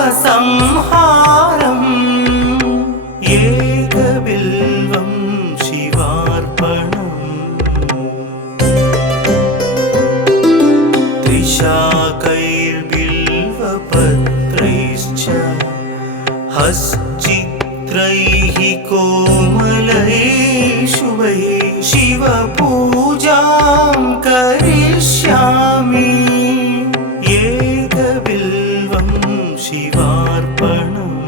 पापसंहारम् एकबिल्वं शिवार्पणम् त्रिशाकैर्बिल्वपत्रैश्च हश्चित्रैः कोमलैः शुभैः शिवपूजां करिष्यामि एकबिल्वं शिवार्पणम्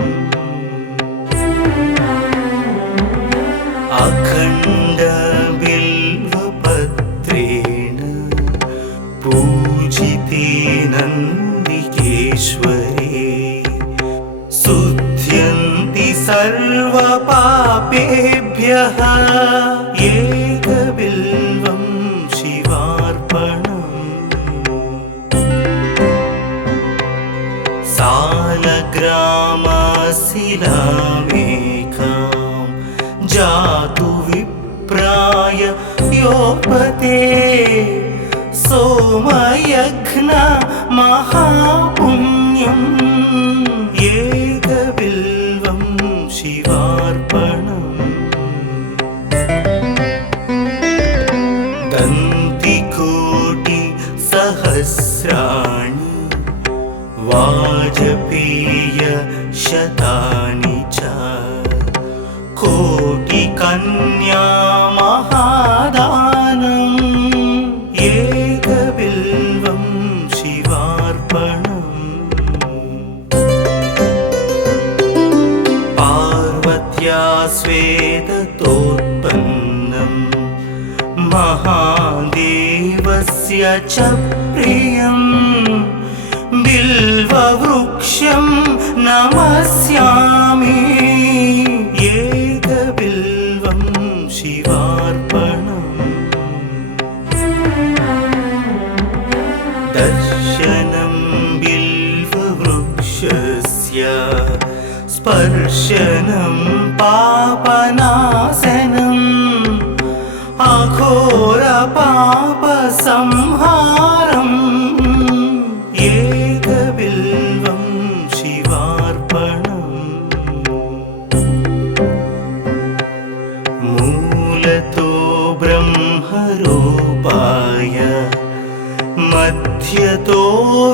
अखण्डबिल्वपत्रेण पूजिते नन्दिकेश्वरे शुध्यन्ति सर्वपापेभ्यः एकबिल्वं शिवार्पणम् सालग्रामशिलामेकां जातु विप्राय योपते सोमयज्ञ महापुण्यम् एकबिल्वं शिवार्पणम् दन्तिकोटिसहस्राणि वाजपेयशतानि च कोटिकन्या महादानम् एकबिल्वं शिवार्पणम् पार्वत्या स्वेदतोत्पन्नं महादेवस्य च प्रियम् बिल्ववृक्षं नमस्यामि एकबिल्वं शिवार्पणम् दर्शनं बिल्ववृक्षस्य स्पर्शनं पापनाशनम् अघोरपापसंहारम् एकबिल्वं शिवार्पणम् मूलतो ब्रह्मरूपाय मध्यतो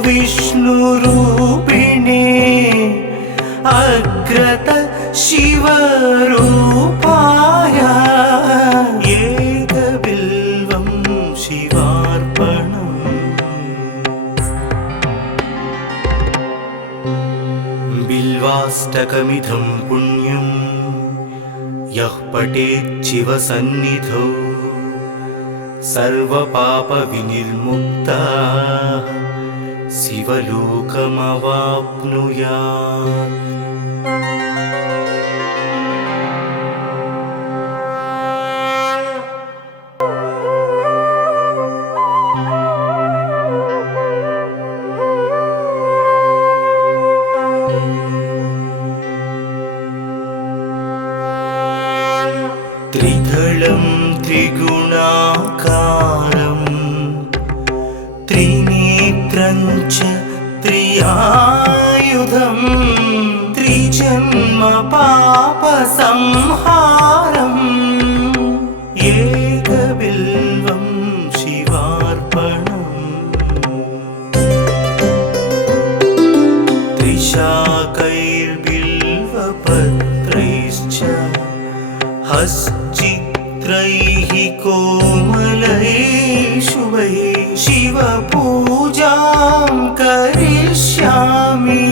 विष्णुरूपिणे अग्रत शिवरूपाय एकबिल्वं शिवार्पणम् बिल्वाष्टकमिदं पुण्यं यः पठेत् शिवसन्निधौ सर्वपापविनिर्मुक्तः शिवलोकमवाप्नुयात्। त्रिदलं त्रिगुणाकारं त्रिनेत्रं च त्रियायुधं त्रिजन्म पापसंहारम् एकबिल्वं शिवार्पणम् त्रिशाकैर्बिल्वपत्रैश्च हश्चित्रैः कोमलैः शुभैः शिवपूजां करिष्यामि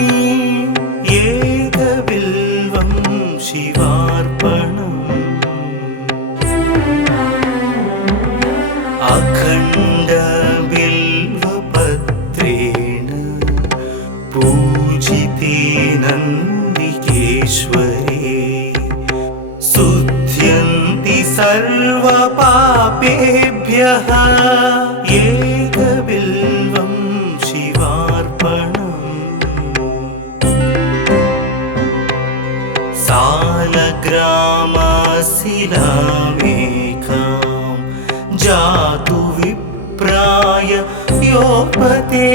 एकबिल्वं शिवार्पणम् अखण्डबिल्वपत्रेण पूजिते नन्दिकेश्वरे शुध्यन्ति सर्वपापेभ्यः एकबिल्वं शिवार्पणम् सालग्रामशिलामेकां जातु विप्राय योपते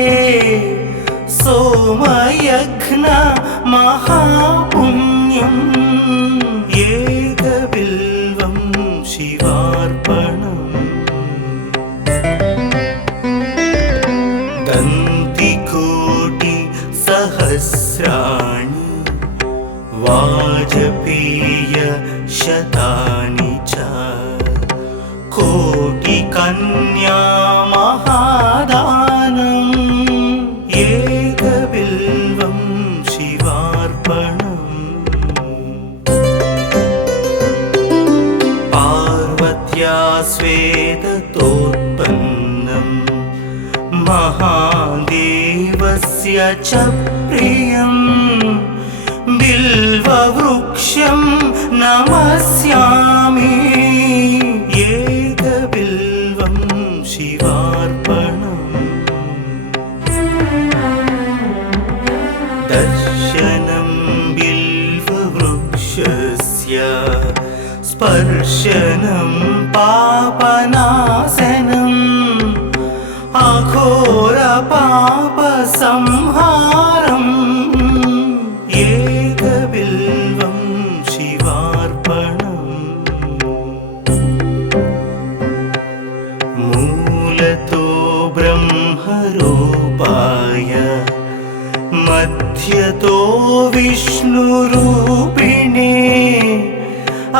सोमयघ्न महापुण्यम् एकबिल्वं शिवार्पणम् दन्तिकोटि सहस्राणि वाजपेय शतानि च कोटिकन्या महादानम् एकबिल्वं शिवार्पणम् पार्वत्या स्वेदतोत्पन्नम् महादेवस्य च प्रियम् बिल्ववृक्षं नमस्यामि एकबिल्वं शिवार्पणम् दर्शनं बिल्ववृक्षस्य स्पर्शनं पापनाशनम् अघोरपापसंहारम् एकबिल्वं शिवार्पणम् मूलतो ब्रह्मरूपाय मध्यतो विष्णुरूपिणे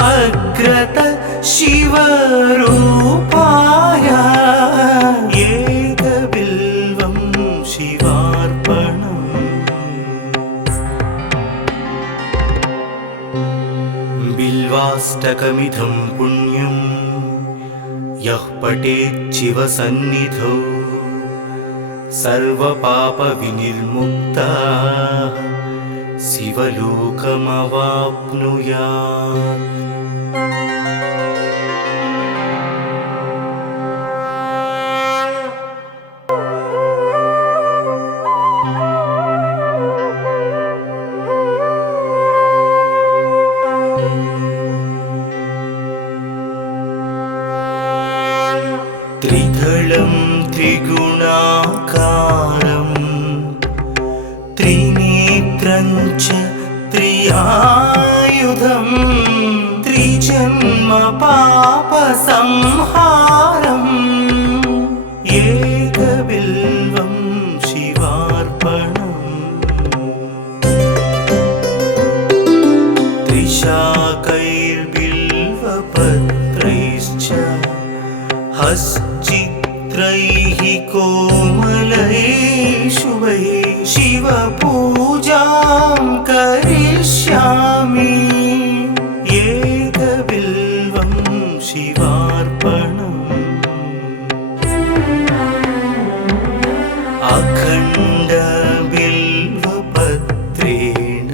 अग्रत शिवरूपाय एकबिल्वं शिवार्पणम् बिल्वाष्टकमिदं पुण्यं यः पठेत् शिवसन्निधौ सर्वपापविनिर्मुक्तः शिवलोकमवाप्नुयात्। त्रिदलं त्रिगुणाकारं त्रिनेत्रं च त्रियायुधं त्रिजन्म पापसंहारम् एकबिल्वं शिवार्पणम् त्रिशाकैर्बिल्वपत्रैश्च हश्चित्रैः कोमलैः शुभैः शिवपूजां करिष्यामि एकबिल्वं शिवार्पणम् अखण्डबिल्वपत्रेण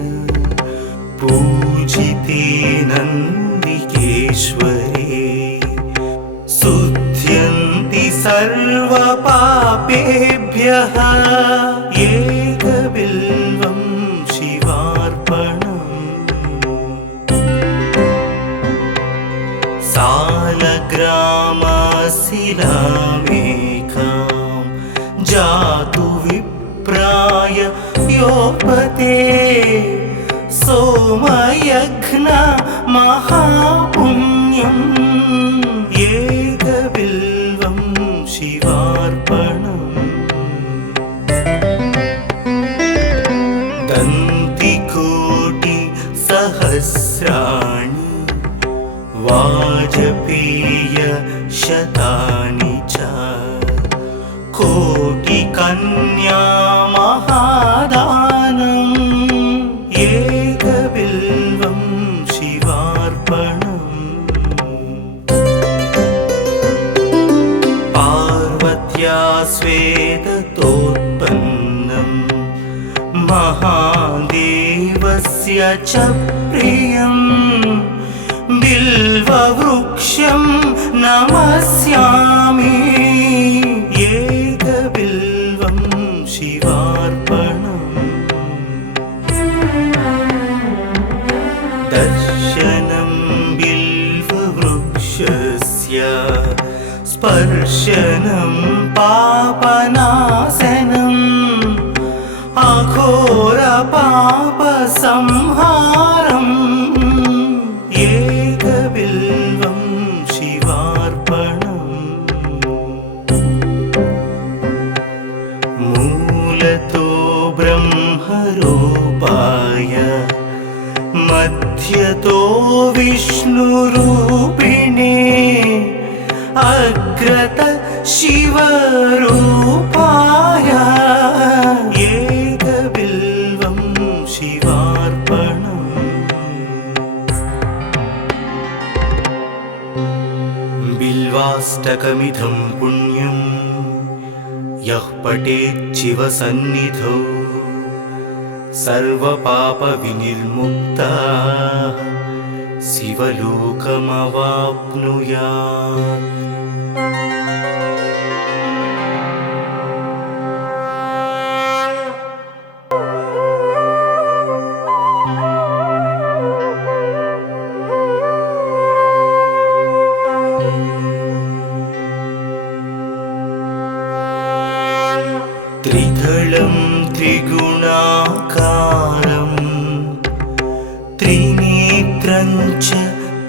पूजिते नन्दिकेश्वरे शुद्ध्यन्ति सर्वपापेभ्यः एकबिल्वं शिवार्पणम् सालग्रामशिलामेकां जातु विप्राय योपते सोमयघ्न महापुण्यम् एकबिल्वं शिवार्पणम् दन्तिकोटि सहस्राणि वाजपेय शतानि च कोटिकन्या महादानम् एकबिल्वं शिवार्पणम् पार्वत्या स्वेदतोत्पन्नं महादेवस्य च प्रियम् बिल्ववृक्षं नमस्यामि एकबिल्वं शिवार्पणम् दर्शनं बिल्ववृक्षस्य स्पर्शनं पापनाशनम् बिल्वाष्टकमिदं पुण्यं यः पठेच्छिवसन्निधौ सर्वपापविनिर्मुक्तः शिवलोकमवाप्नुयात्। त्रिदलं त्रिगुणाकारं त्रिनेत्रं च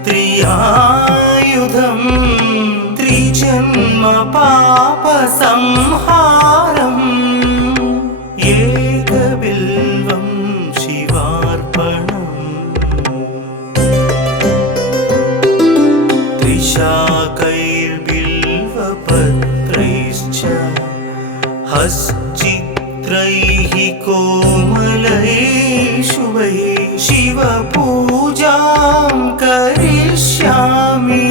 त्रियायुधं त्रिजन्म पापसंहारम् एकबिल्वं शिवार्पणम्। त्रिशाकैर्बिल्वपत्रैश्च हश्चित्रैः कोमलैः शुभैः शिवपूजां करिष्यामि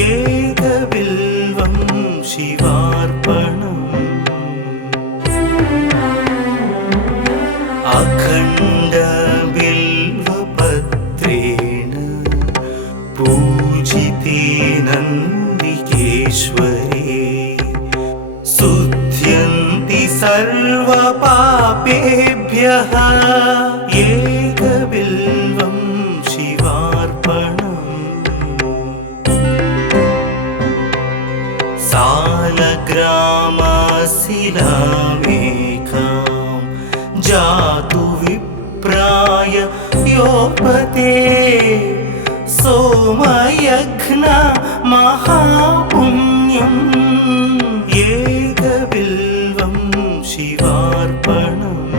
एकबिल्वं शिवार्पणम्। अखण्डबिल्वपत्रेण पूजिते नन्दिकेश्वरे शुध्यन्ति सर्वपापेभ्यः एकबिल्वं शिवार्पणम्। सालग्रामशिलामेकां जातु विप्राय योपते सोमयज्ञ महापुण्यम् एकबिल्वं शिवार्पणम्।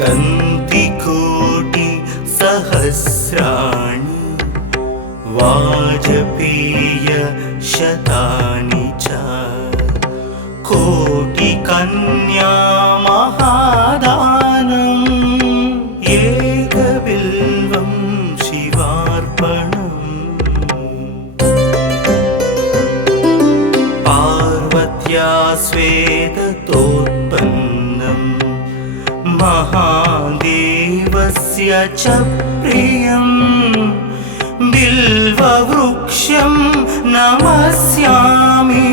दन्तिकोटिसहस्राणि वाजपेयशतानि च कोटिकन्या महादानम् एकबिल्वं शिवार्पणम्। पार्वत्या स्वेदतोत्पन्नं महादेवस्य च प्रियं बिल्ववृक्षं नमस्यामि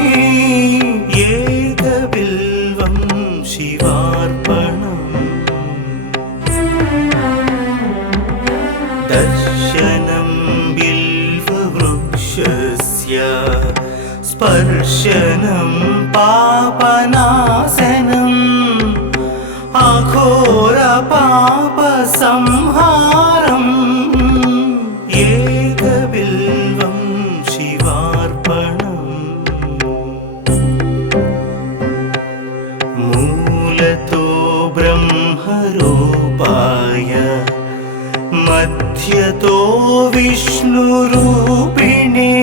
एकबिल्वं शिवार्पणम्। दर्शनं बिल्ववृक्षस्य स्पर्शनं पापनाशनम् अघोरपापसंहारम् एकबिल्वं शिवार्पणम्। मूलतो ब्रह्मरूपाय मध्यतो विष्णुरूपिणे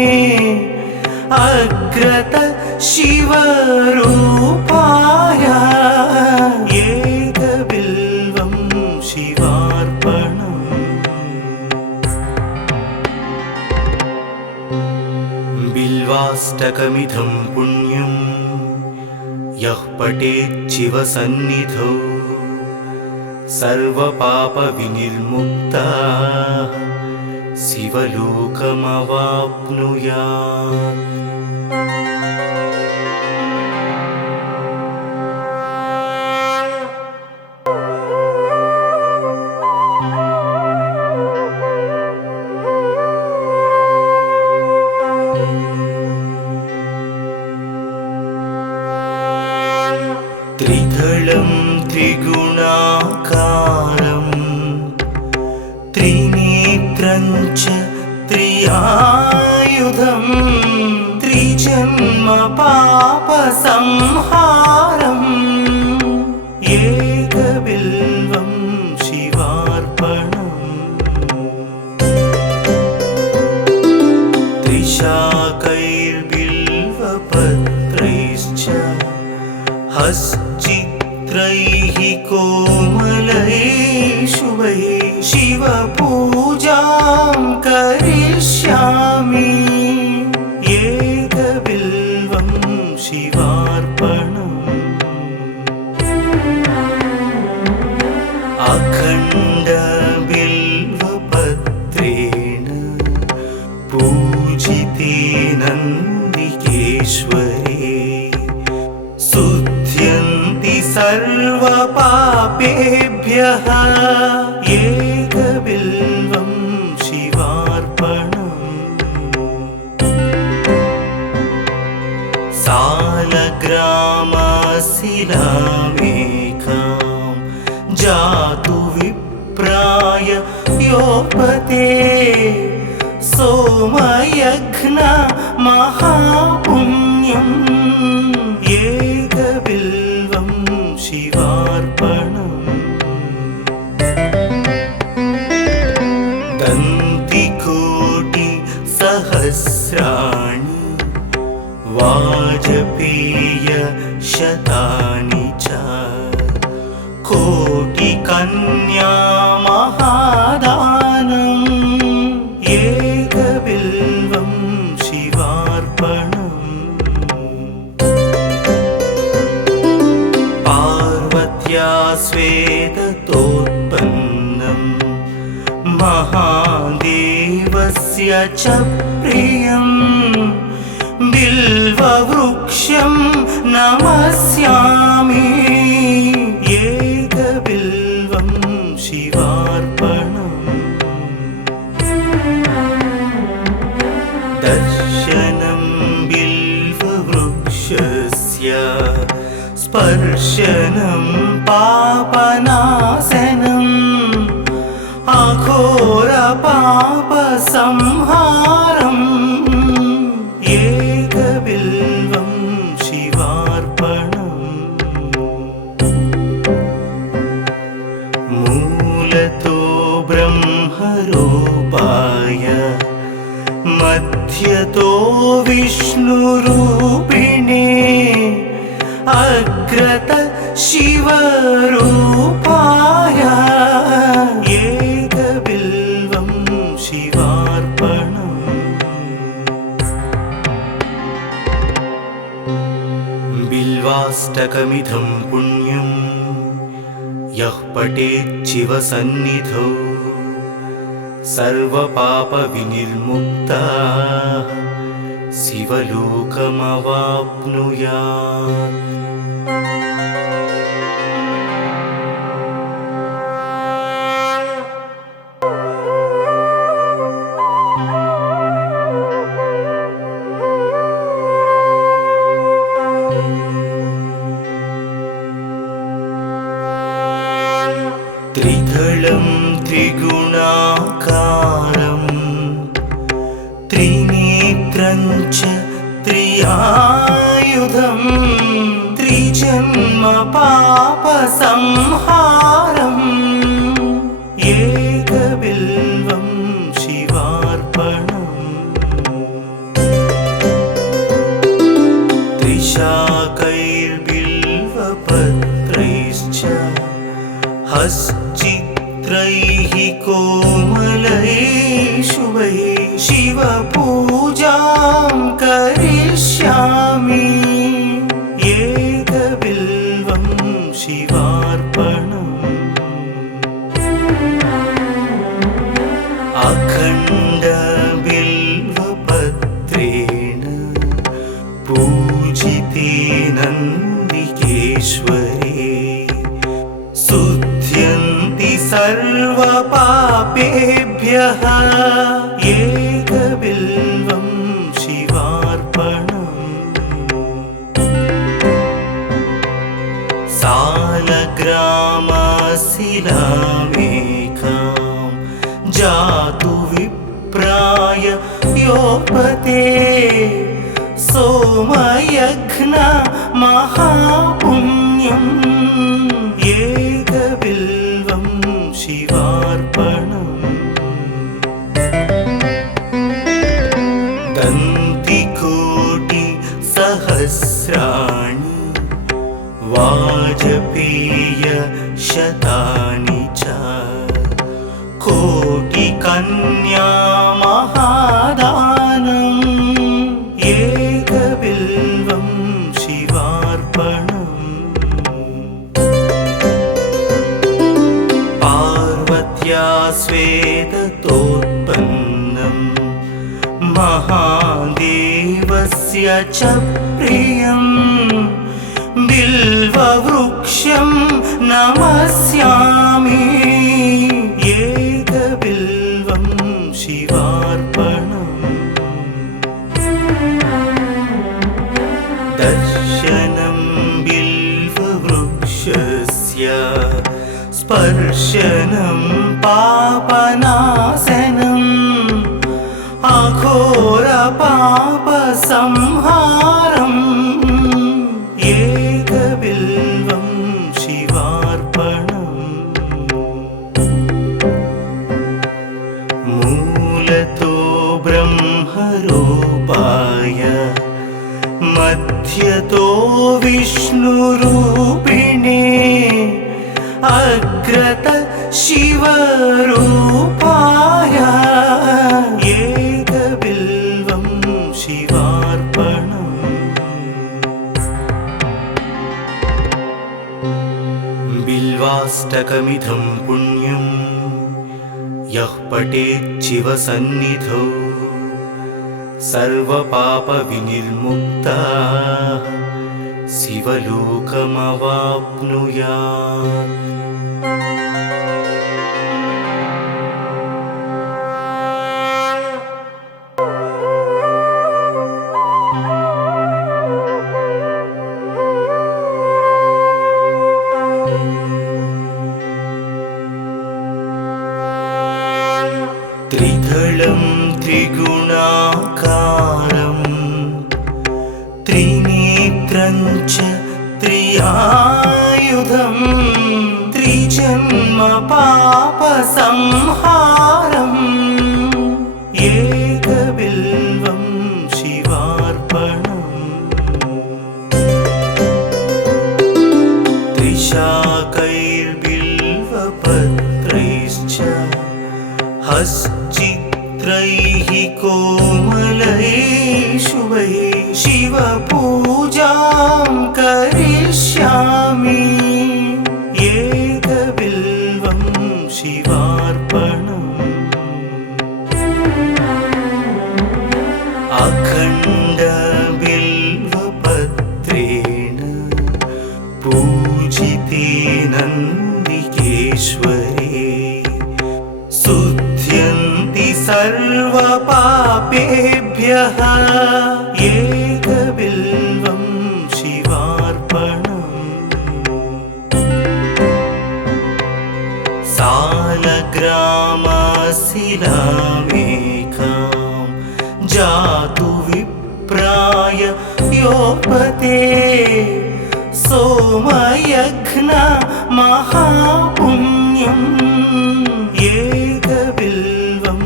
अग्रत शिवरूपाय एकबिल्वं शिवार्पणम्। बिल्वाष्टकमिदं पुण्यं यः पठेच्छिवसन्निधौ सर्वपापविनिर्मुक्तः शिवलोकमवाप्नुयात्। त्रिदलं त्रिगुणाकारं त्रिनेत्रं च त्रियायुधं त्रिजन्म पापसंहारम् एकबिल्वं शिवार्पणम्। त्रिशाकैर्बिल्वपत्रैश्च हश्चित्रैः कोमलैः शुभैः शिवपूजां करिष्यामि नन्दिकेश्वरे शुध्यन्ति सर्वपापेभ्यः एकबिल्वं शिवार्पणम् सालग्रामशिलामेकां जातु विप्राय योपते सोमयज्ञ महापुण्यम् एकबिल्वं शिवार्पणम् दन्तिकोटि सहस्राणि वाजपेय शतानि च कोटिकन्या महादानम् एकबिल्वं शिवार्पणम् पार्वत्या स्वेदतोत्पन्नं महादेवस्य च प्रियम् बिल्ववृक्षं नमस्यामि एकबिल्वं शिवार्पणम् दर्शनं बिल्ववृक्षस्य स्पर्शनं पापनाशनम् अघोरपापसंहारम् एकबिल्वं शिवार्पणम् मूलतो ब्रह्मरूपाय मध्यतो विष्णुरूपिणे अग्रत शिवरूपाय एकबिल्वं शिवार्पणम् बिल्वाष्टकमिदं पुण्यं यः पठेत् शिवसन्निधौ सर्वपापविनिर्मुक्तः शिवलोकमवाप्नुयात् त्रिदलं त्रिगुणाकारं त्रिनेत्रं च त्रियायुधं त्रिजन्म पापसंहारम् एकबिल्वं शिवार्पणम् त्रिशाकैर्बिल्वपत्रैश्च हश्चित्रैः कोमलैः शुभैः शिवपूजां करिष्यामि एकबिल्वं शिवार्पणम् अखण्डबिल्वपत्रेण पूजिते नन्दिकेश्वरे शुध्यन्ति सर्वपापेभ्यः एकबिल्वं शिवार्पणम् सालग्रामशिलामेकां जातु विप्राय योपते सोमयज्ञ महापुण्यम् एकबिल्वं शिवार्पणम् दन्तिकोटि सहस्राणि वाजपेय शतानि च कोटिकन्या महादानम् एकबिल्वं शिवार्पणम् पार्वत्या स्वेदतोत्पन्नं महादेव महादेवस्य च प्रियं बिल्ववृक्षं नमस्यामि एकबिल्वं शिवार्पणम् दर्शनं बिल्ववृक्षस्य स्पर्शनं पापनाशनम् अघोरपापसंहारम् एकबिल्वं शिवार्पणम् मूलतो ब्रह्मरूपाय मध्यतो विष्णुरूपिणे अग्रत शिवरूपाय एकबिल्वं शिवार्पणम् बिल्वाष्टकमिदं पुण्यं यः पठेत् शिवसन्निधौ सर्वपापविनिर्मुक्तः शिवलोकमवाप्नुयात्। त्रिदलं त्रिगुणाकारं त्रिनेत्रं च त्रियायुधं त्रिजन्म पापसंहारम् एकबिल्वं शिवार्पणम् त्रिशाकैर्बिल्वपत्रैश्च हश्चित्रैः कोमलैः शुभैः शिवपूजां करिष्यामि एकबिल्वं शिवार्पणम् अखण्डबिल्वपत्रेण पूजिते नन्दिकेश्वरे शुद्ध्यन्ति सर्वपापेभ्यः एकबिल्वं शिवार्पणम् सालग्रामशिलामेकां जातु विप्राय योपते सोमयज्ञ महापुण्यम् एकबिल्वं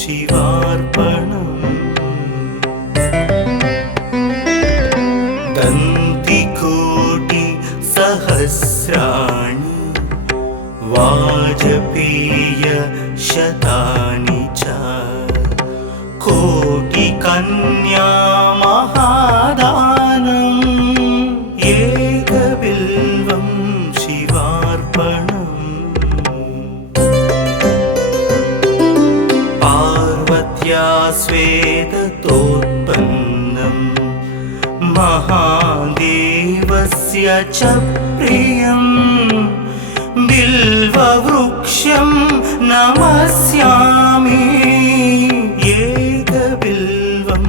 शिवार्पणम् दन्तिकोटिसहस्राणि वाजपेयशतानि च कोटिकन्या महादानम् एकबिल्वं शिवार्पणम् पार्वत्या स्वेदतोत्पन्नं महादेवस्य च प्रियं बिल्ववृक्षं नमस्यामि एकबिल्वं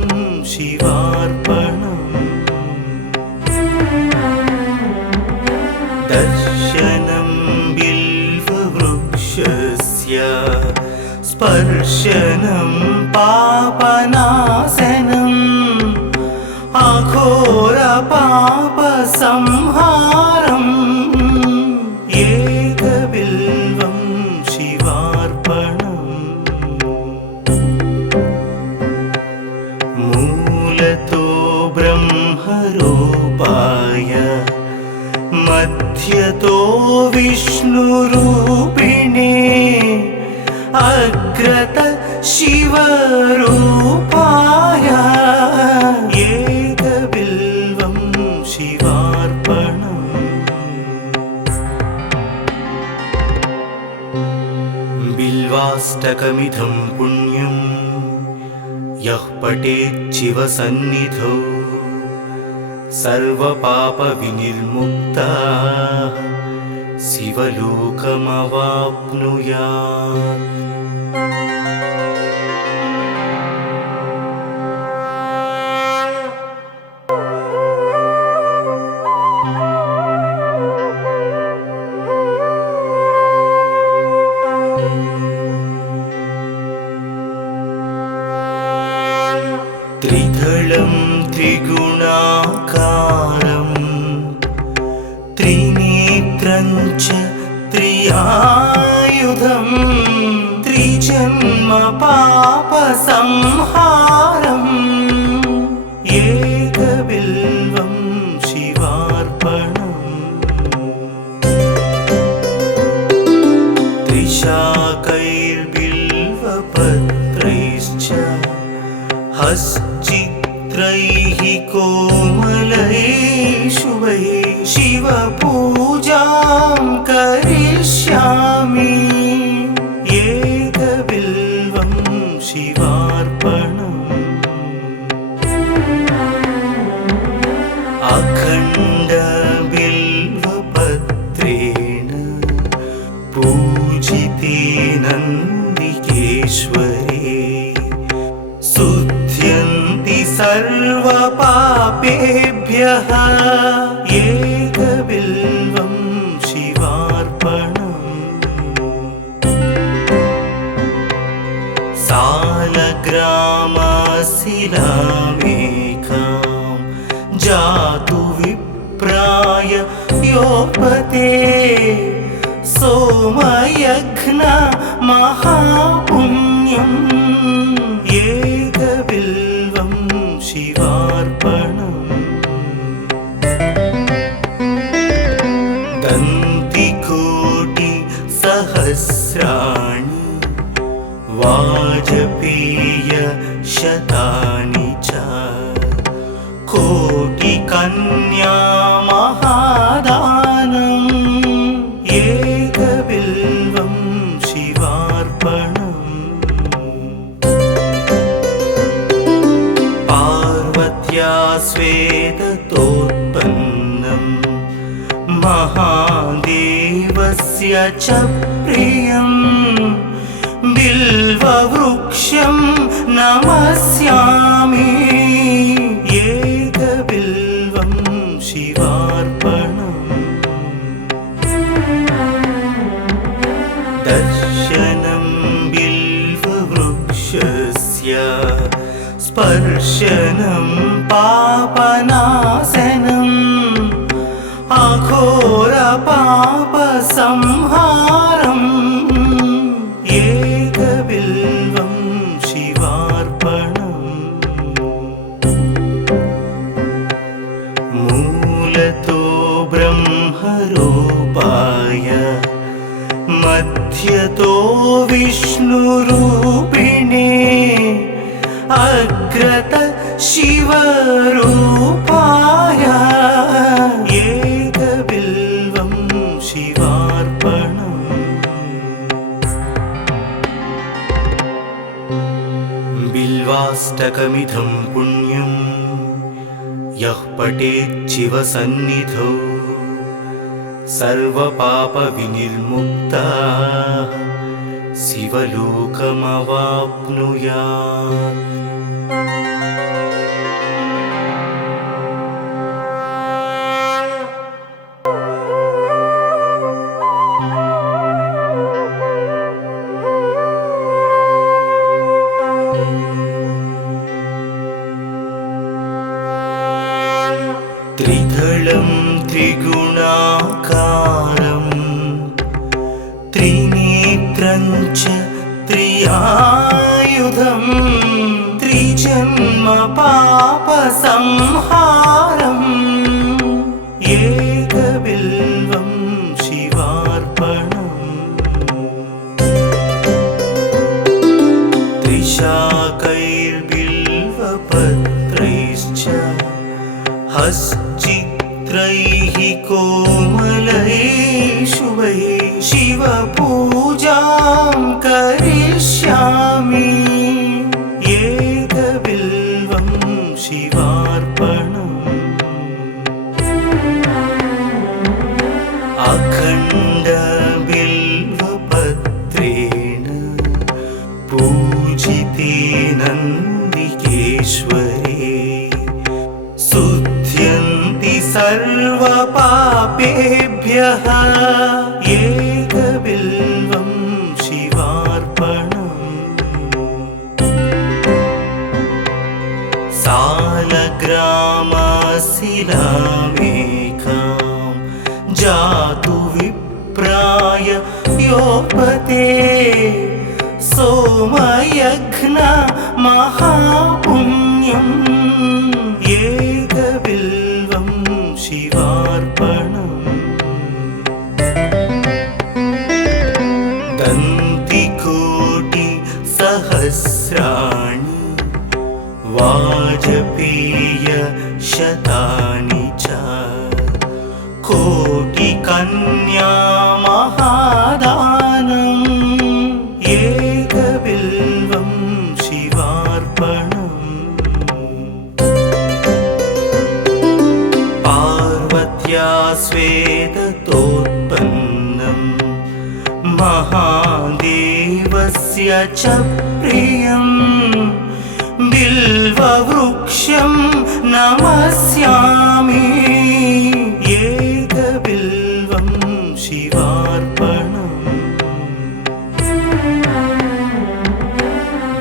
शिवार्पणम् दर्शनं बिल्ववृक्षस्य स्पर्शनं पापनाशनम् अघोरपापसंहारम् एकबिल्वं शिवार्पणम् मूलतो ब्रह्मरूपाय मध्यतो विष्णुरूपिणे अग्रत शिवरूपाय एकबिल्वं शिवार्पणम् बिल्वाष्टकमिदं पुण्यं यः पठेच्छिवसन्निधौ सर्वपापविनिर्मुक्तः शिवलोकमवाप्नुयात्। त्रिदलं त्रिगुणाकारं त्रिनेत्रं च त्रियायुधं त्रिजन्म पापसंहारम् एकबिल्वं शिवार्पणम्। त्रिशाकैर्बिल्वपत्रैश्च हश्चित्रैः कोमलैः शुभैः शिवपूजां करिष्यामि एकबिल्वं शिवार्पणम्। अखण्डबिल्वपत्रेण पूजिते नन्दिकेश्वरे शुद्ध्यन्ति सर्वपापेभ्यः एकबिल्वं शिवार्पणम्। सालग्रामशिलामेकां जातु विप्राय योपते सोमयज्ञ महापुण्यम् एकबिल्वं शिवार्पणम्। दन्तिकोटिसहस्राणि वाजपेयशतानि च कोटिकन्या महादानम् एकबिल्वं शिवार्पणम्। पार्वत्या श्वेततोत्पन्नं महादेवस्य च प्रियं बिल्ववृक्षं नमस्यामि एकबिल्वं शिवार्पणम्। दर्शनं बिल्ववृक्षस्य स्पर्शनं पापनाशनम् अघोरपापसंहारम् एकबिल्वं शिवार्पणम्। मूलतो ब्रह्मरूपाय मध्यतो विष्णुरूपिणे अग्रत शिवरूपाय एकबिल्वं शिवार्पणम्। बिल्वाष्टकमिदं पुण्यं यः पठेच्छिवसन्निधौ सर्वपापविनिर्मुक्तः शिवलोकमवाप्नुयात्। त्रिदलं त्रिगुणाकारं त्रिनेत्रं च त्रियायुधं त्रिजन्म पापसंहारम् एकबिल्वं शिवार्पणम्। त्रिशाकैर्बिल्वपत्रैश्च हश्चित्रैः कोमलैः शुभैः शिवपूजां करिष्यामि एकबिल्वं सर्वपापेभ्यः एकबिल्वं शिवार्पणम्। सालग्रामशिलामेकां जातु विप्राय योपते सोमयज्ञ महापुण्यम् एकबिल्वं शिवार्पणम्। दन्तिकोटिसहस्राणि वाजपेयशतानि च कोटिकन्या महादानम् एकबिल्वं शिवार्पणम्। पार्वत्या स्वेदतोत्पन्नं महादेवस्य च प्रियम् बिल्ववृक्षं नमस्यामि एकबिल्वं शिवार्पणम्।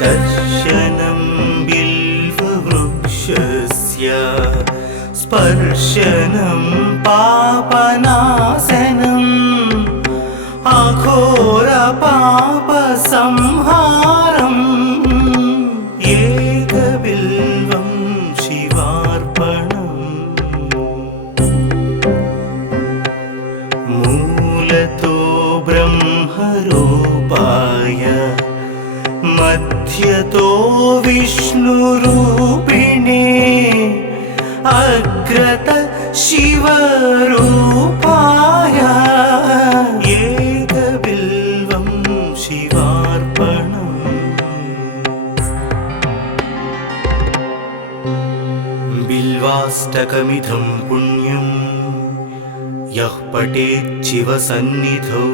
दर्शनं बिल्ववृक्षस्य स्पर्शनं पापनाशनम् अघोरपापसंहारम् एकबिल्वं शिवार्पणम्। मूलतो ब्रह्मरूपाय मध्यतो विष्णुरूपिणे अग्रत शिवरूपाय एकबिल्वं शिवार्पणम्। बिल्वाष्टकमिदं पुण्यं यः पठेत् शिवसन्निधौ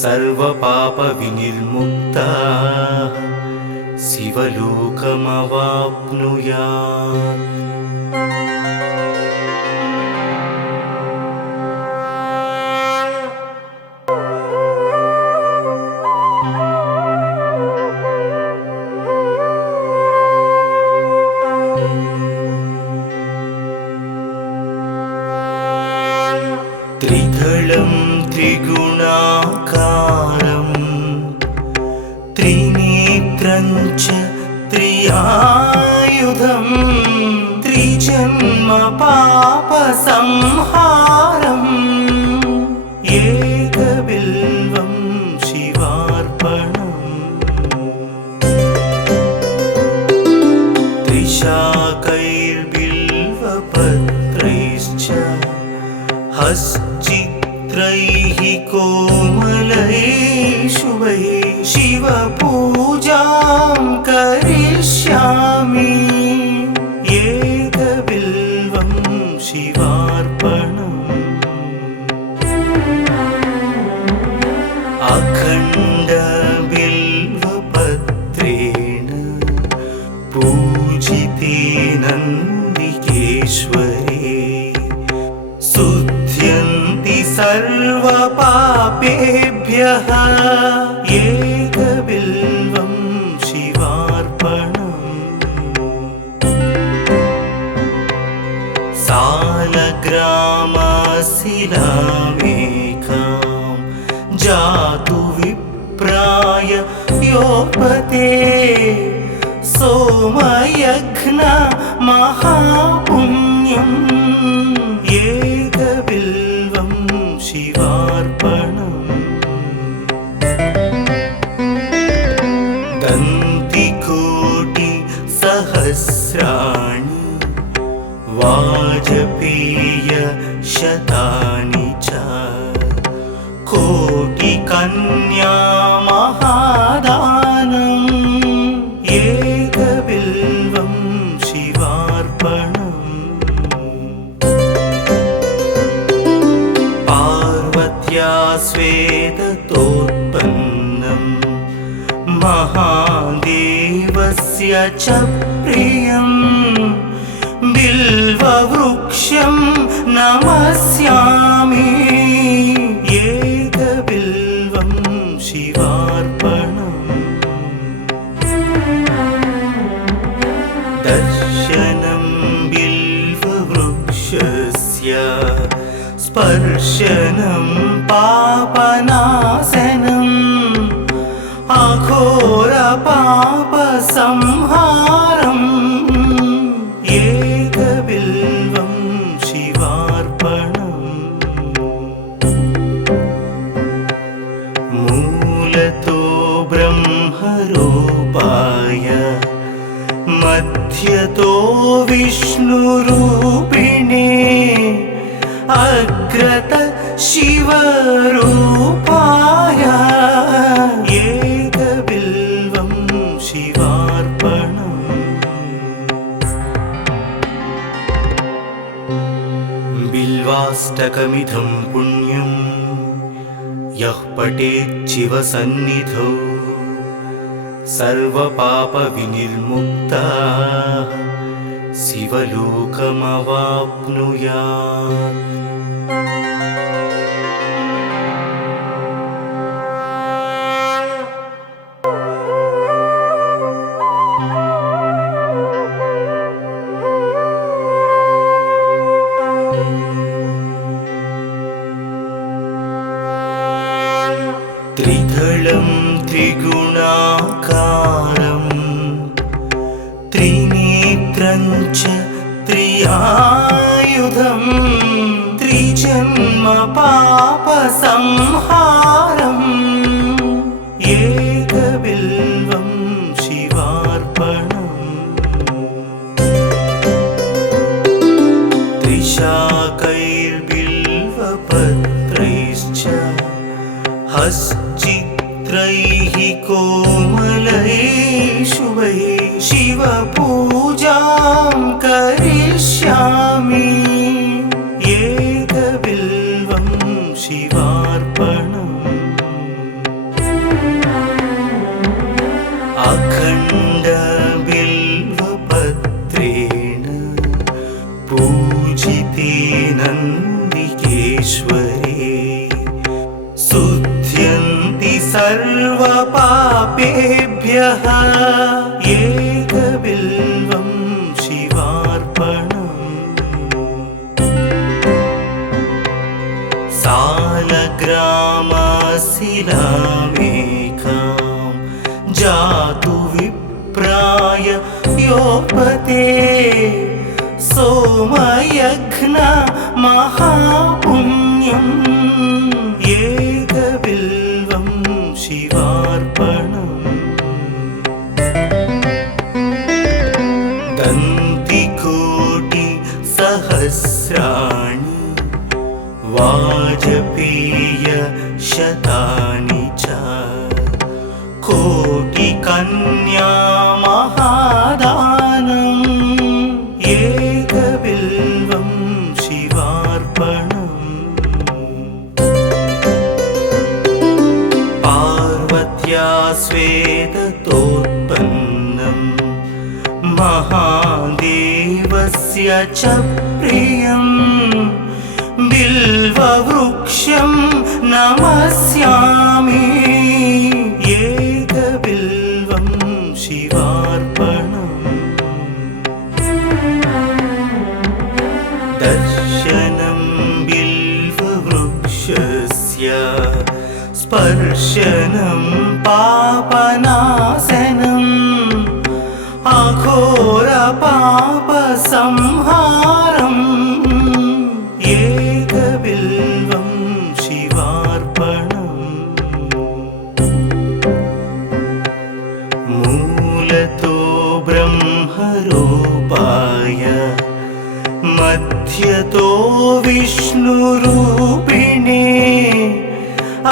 सर्वपापविनिर्मुक्तः शिवलोकमवाप्नुयात्। त्रिदलं त्रिगुणाकारं त्रिनेत्रं च त्रियायुधं त्रिजन्म पापसंहारम् एकबिल्वं शिवार्पणम्। त्रिशाकैर्बिल्वपत्रैश्च हश्चित्रैः कोमलैः शुभैः शिवपूजां करिष्यामि एकबिल्वं शिवार्पणम्। अखण्डबिल्वपत्रेण पूजिते नन्दिकेश्वरे शुद्ध्यन्ति सर्वपापेभ्यः एकबिल्वं शिवार्पणम्। सालग्रामशिलामेकां जातु विप्राय योपते सोमयज्ञ महापुण्यम् एकबिल्वं शिवार्पणम्। दन्तिकोटिसहस्राणि वाजपेयशतानि च कोटिकन्या महादानम् एकबिल्वं शिवार्पणम्। पार्वत्या स्वेदतोत्पन्नं महादेवस्य च प्रियम् बिल्व बिल्ववृक्षं नमस्यामि एकबिल्वं शिवार्पणम् दर्शनं बिल्ववृक्षस्य स्पर्शनं पापनाशनम् अघोरपापसंहारम् एकबिल्वं शिवार्पणम् मूलतो ब्रह्मरूपाय मध्यतो विष्णुरूपिणे अग्रत शिवरूपाय एकबिल्वं शिवार्पणम् बिल्वाष्टकमिदं पुण्यं यः पठेत् शिवसन्निधौ सर्वपापविनिर्मुक्तः शिवलोकमवाप्नुयात्। त्रिदलं त्रिगुणाकारं त्रिनेत्रं च त्रियायुधं त्रिजन्म पापसंहारम् एकबिल्वं शिवार्पणम् त्रिशाकैर्बिल्वपत्रैश्च हश्चित्रैः कोमलैः शुभैः शिवपूजां करिष्यामि एकबिल्वं शिवार्पणम् अखण्डबिल्वपत्रेण पूजिते नन्दिकेश्वरे शुध्यन्ति सर्वपापेभ्यः एकबिल्वं शिवार्पणम् सालग्रामशिलामेकां जातु विप्राय योपते सोमयज्ञ महापुण्यम् एकबिल्वं शिवार्पणम् दन्तिकोटिसहस्राणि वाजपेयशतानि च कोटिकन्या महादानम् एकबिल्वं शिवार्पणम् पार्वत्या स्वेदतोत्पन्नं महादेवस्य च प्रियं बिल्ववृक्षं नमस्यामि एकबिल्वं शिवार्पणम् दर्शनं बिल्ववृक्षस्य स्पर्शनं पापनाशनम् अघोरपापसंहारम् एकबिल्वं शिवार्पणम् मूलतो ब्रह्मरूपाय मध्यतो विष्णुरूपिणे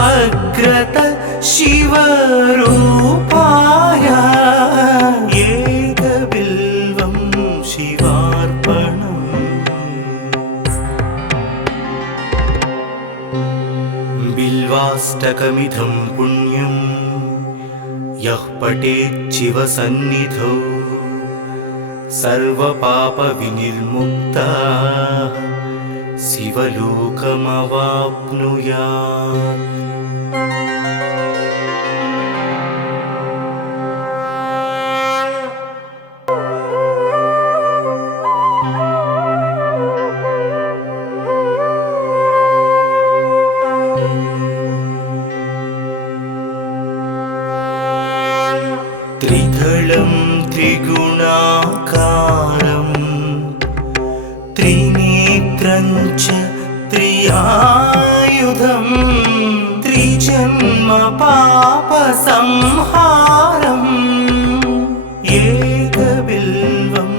अग्रत शिवरूपाय एकबिल्वं शिवार्पणम् बिल्वाष्टकमिदं पुण्यं यः पठेत् शिवसन्निधौ सर्वपापविनिर्मुक्ताः शिवलोकमवाप्नुयात्। त्रिदलं त्रिगुणाकारं त्रिनेत्रं च त्रियायुधं त्रिजन्म पापसंहारम् एकबिल्वं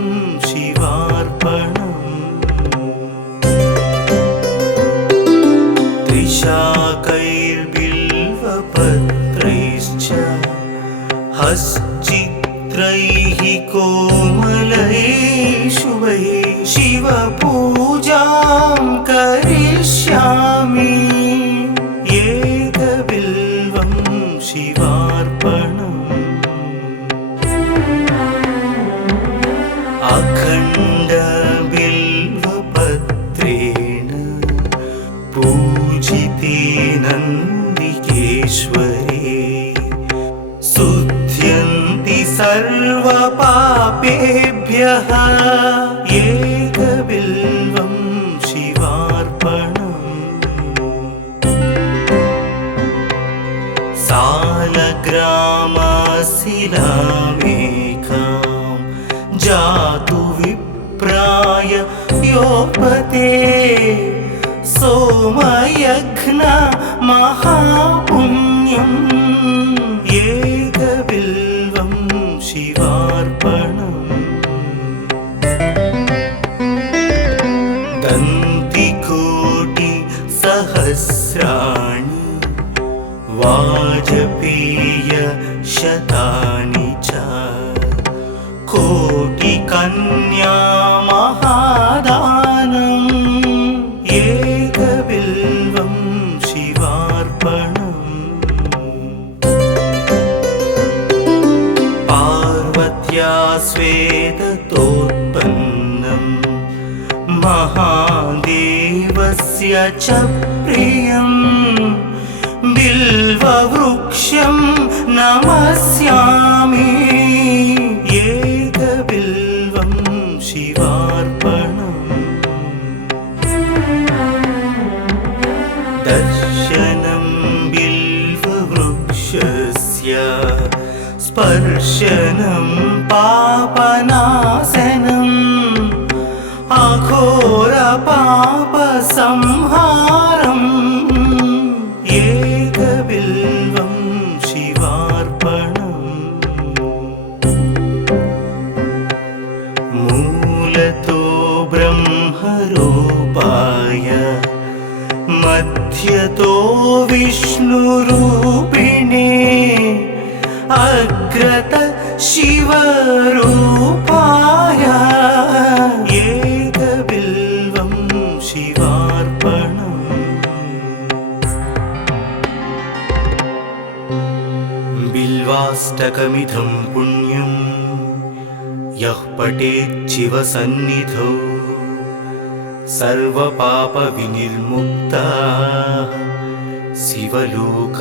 शिवार्पणम्। त्रिशाकैर्बिल्वपत्रैश्च हश्चित्रैः कोमलैः शुभैः शिवपूजां करिष्यामि एकबिल्वं शिवार्पणम्। अखण्डबिल्वपत्रेण पूजिते नन्दिकेश्वरे शुद्ध्यन्ति सर्वपापेभ्यः एकबिल्वं शिवार्पणम्। सालग्रामशिलामेकां जातु विप्राय योपते सोमयज्ञ महापुण्यम् एकबिल्वं शिवार्पणम्। दन्तिकोटिसहस्राणि वाजपेयशतानि च कोटिकन्या महादानम् एकबिल्वं शिवार्पणम्। पार्वत्या स्वेदतोत्पन्नं महादेवस्य च प्रियं बिल्ववृक्षं नमस्यामि एकबिल्वं शिवार्पणम्। दर्शनं बिल्ववृक्षस्य स्पर्शनं पापनाशनम् अघोरपापसंहारम् एकबिल्वं शिवार्पणम्। मूलतो ब्रह्मरूपाय मध्यतो विष्णुरूपिणे अग्रत शिवरूपाय एकबिल्वं शिवार्पणम्। बिल्वाष्टकमिदं पुण्यं यः पठेत् शिवसन्निधौ सर्वपापविनिर्मुक्ताः शिवलोकमवाप्नुयात्।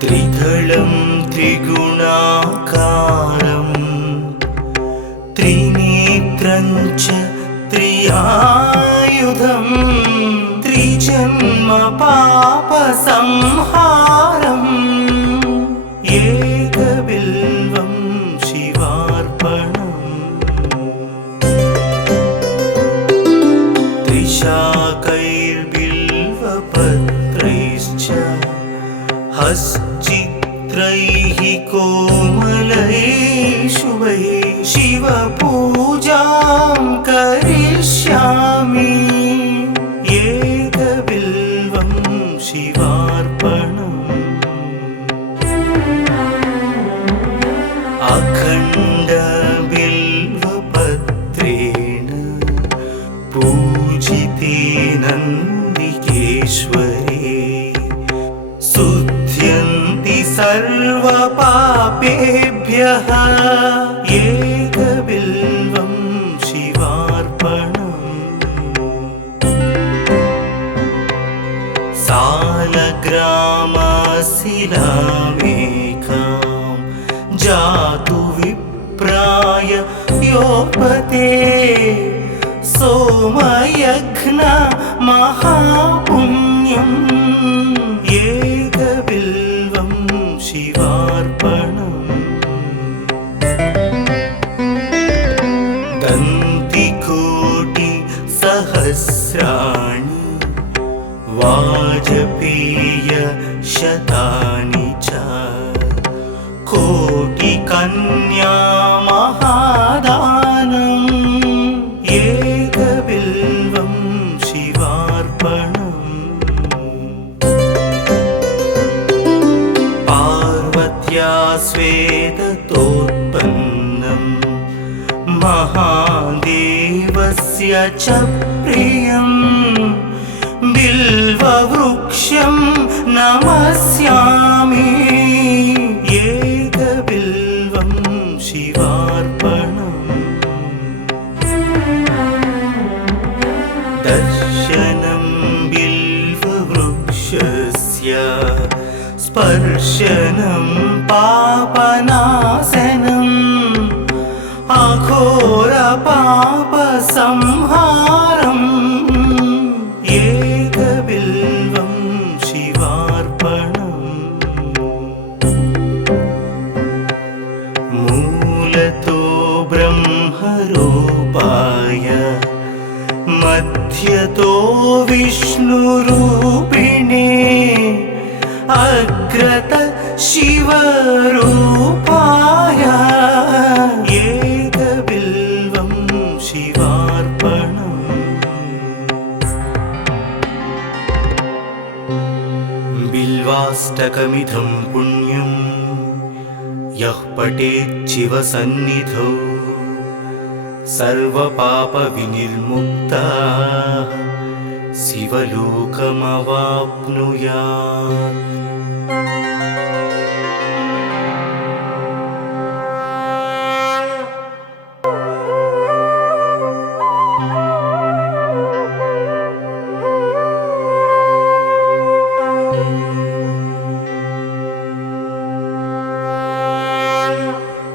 त्रिदलं त्रिगुणाकारं त्रिनेत्रं च त्रियायुधं त्रिजन्म पापसंहारम् एकबिल्वं शिवार्पणम्। त्रिशाकैर्बिल्वपत्रैश्च हश्चित्रैः कोमलैः शुभैः शिवपूजां करिष्यामि एकबिल्वं शिवार्पणम्। सर्वपापेभ्यः एकबिल्वं शिवार्पणम् सालग्रामशिलामेकां जातु विप्राय योपते सोमयज्ञ महापुण्यम् एकबिल्वं शिवार्पणम् दन्तिकोटि सहस्राणि वाजपेय शतानि च कोटिकन्या महादानम् एकबिल्वं शिवार्पणम् पार्वत्या स्वेदतोत्पन्नं महादेवस्य च प्रियम् बिल्ववृक्षं नमस्यामि एकबिल्वं शिवार्पणम् दर्शनं बिल्ववृक्षस्य स्पर्शनं पापनाशनम् अघोरपापसंहारम् एकबिल्वं शिवार्पणम् मूलतो ब्रह्मरूपाय मध्यतो विष्णुरूपिणे अग्रत शिवरूपाय एकबिल्वं शिवार्पणम् बिल्वाष्टकमिदं पुण्यं यः पठेत् शिवसन्निधौ सर्वपापविनिर्मुक्तः शिवलोकमवाप्नुयात्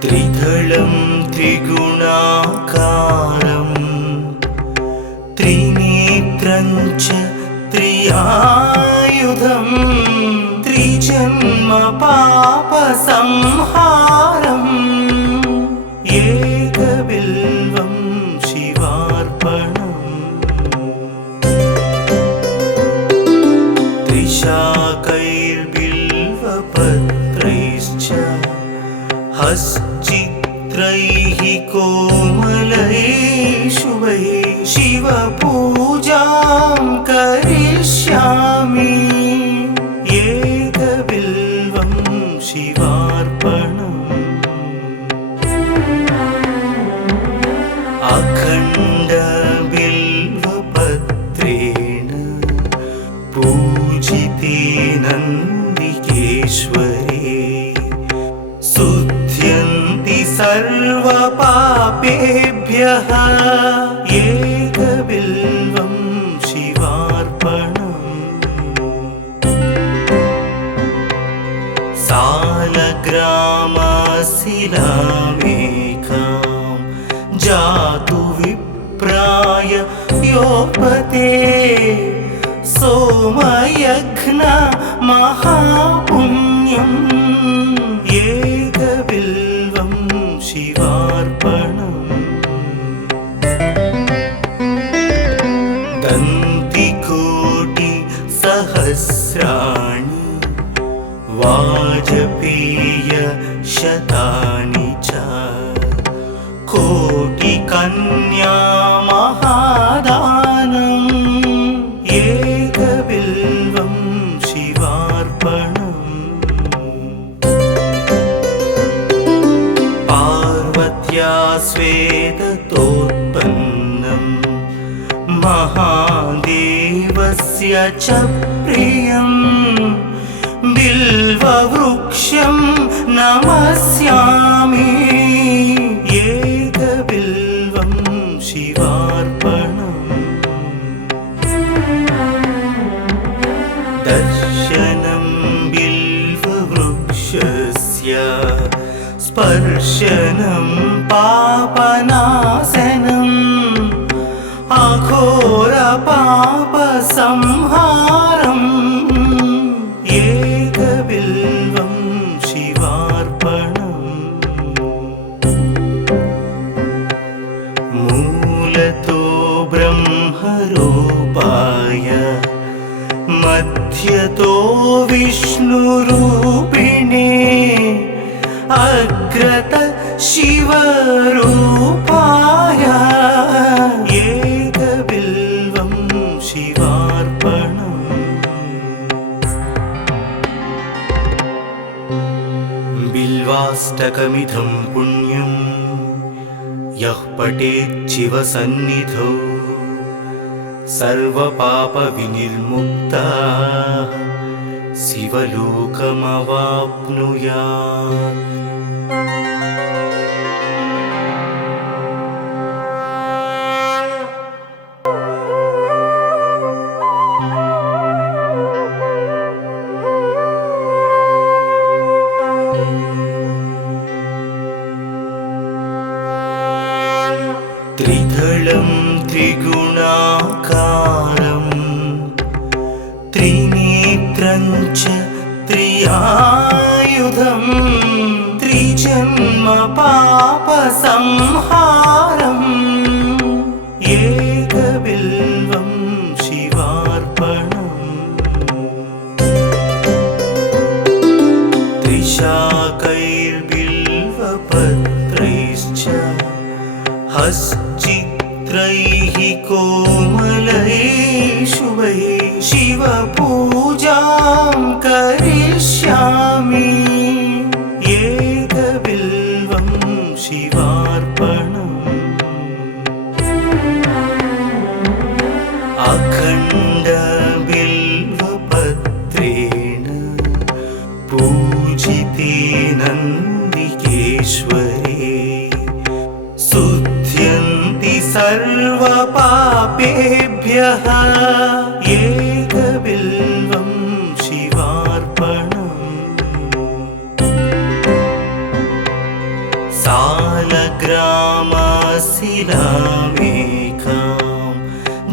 त्रिदलं त्रिगुणाकारं त्रिनेत्रं च त्रियायुधं त्रिजन्म पापसंहारम् एकबिल्वं शिवार्पणम् त्रिशाकैर्बिल्वपत्रैश्च हश्चित्रैः कोमलैः शुभैः शिवपूजां करिष्यामि एकबिल्वं शिवार्पणम् अखण्डबिल्वपत्रेण पूजिते नन्दिकेश्वरे शुद्ध्यन्ति सर्वपापेभ्यः एकबिल्वं शिवार्पणम् सालग्रामशिलामेकां जातु विप्राय योपते सोमयज्ञ महापुण्यम् एकबिल्वं शिवार्पणम् दन्तिकोटि सहस्राणि वाजपेय शतानि च कोटिकन्या महादानम् एकबिल्वं शिवार्पणम् पार्वत्या स्वेदतोत्पन्नं महादेवस्य च प्रियम् बिल्ववृक्षं नमस्यामि एकबिल्वं शिवार्पणम् दर्शनं बिल्ववृक्षस्य स्पर्शनं पापनाशनम् अघोरपापसंहारम् एकबिल्वं शिवार्पणम् मूलतो ब्रह्मरूपाय मध्यतो विष्णुरूपिणे अग्रत शिवरूपाय एकबिल्वं शिवार्पणम् बिल्वाष्टकमिदं पुण्यं यः पठेत् शिवसन्निधौ सर्वपापविनिर्मुक्तः शिवलोकमवाप्नुयात्। त्रिदलं त्रिगुणाकारं त्रिनेत्रं च त्रियायुधं त्रिजन्म पापसंहारम् एकबिल्वं शिवार्पणम् त्रिशाकैर्बिल्वपत्रैश्च हश्चित्रैः कोमलैः शुभैः शिवपूजां करिष्यामि एकबिल्वं शिवार्पणम् अखण्डबिल्वपत्रेण पूजिते नन्दिकेश्वरे शुद्ध्यन्ति सर्वपापेभ्यः एकबिल्वं शिवार्पणम् सालग्रामशिलामेकां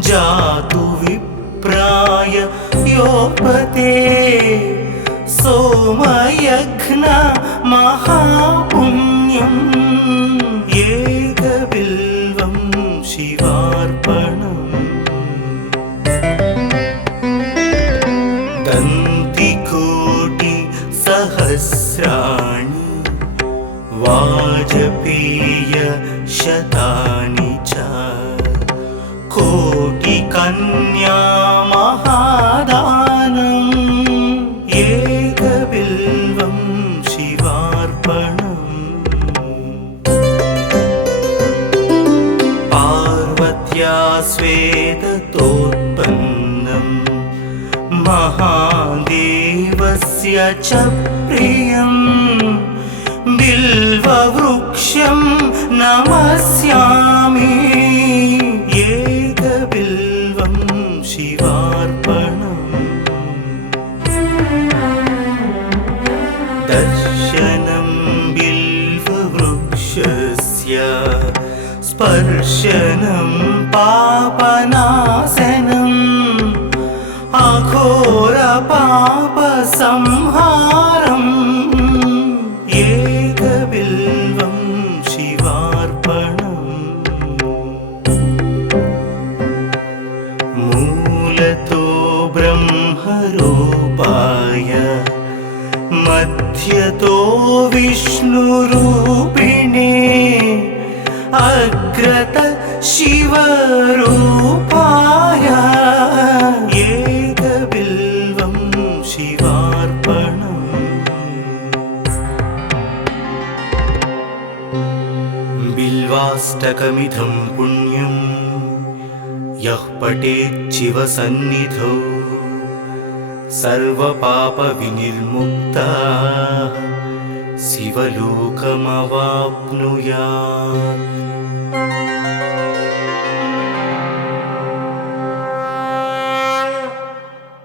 जातु विप्राय योपते सोमयज्ञ महापुण्यम् एकबिल्वं शिवार्पणम् दन्तिकोटिसहस्राणि वाजपेयशतानि च कोटिकन्या महादानम् एकबिल्वं शिवार्पणम् पार्वत्या स्वेदतोत्पन्नं महादेवस्य च प्रियं बिल्ववृक्षं नमस्यामि एकबिल्वं शिवार्पणम् दर्शनं बिल्ववृक्षस्य स्पर्शनं पापनाशनम् अघोरपापसंहारम् एकबिल्वं शिवार्पणम् मूलतो ब्रह्मरूपाय मध्यतो विष्णुरूपिणे अग्रत शिवरूपाय एकबिल्वं शिवार्पणम् बिल्वाष्टकमिदं पुण्यं यः पठेत् शिवसन्निधौ सर्वपापविनिर्मुक्तः शिवलोकमवाप्नुयात्।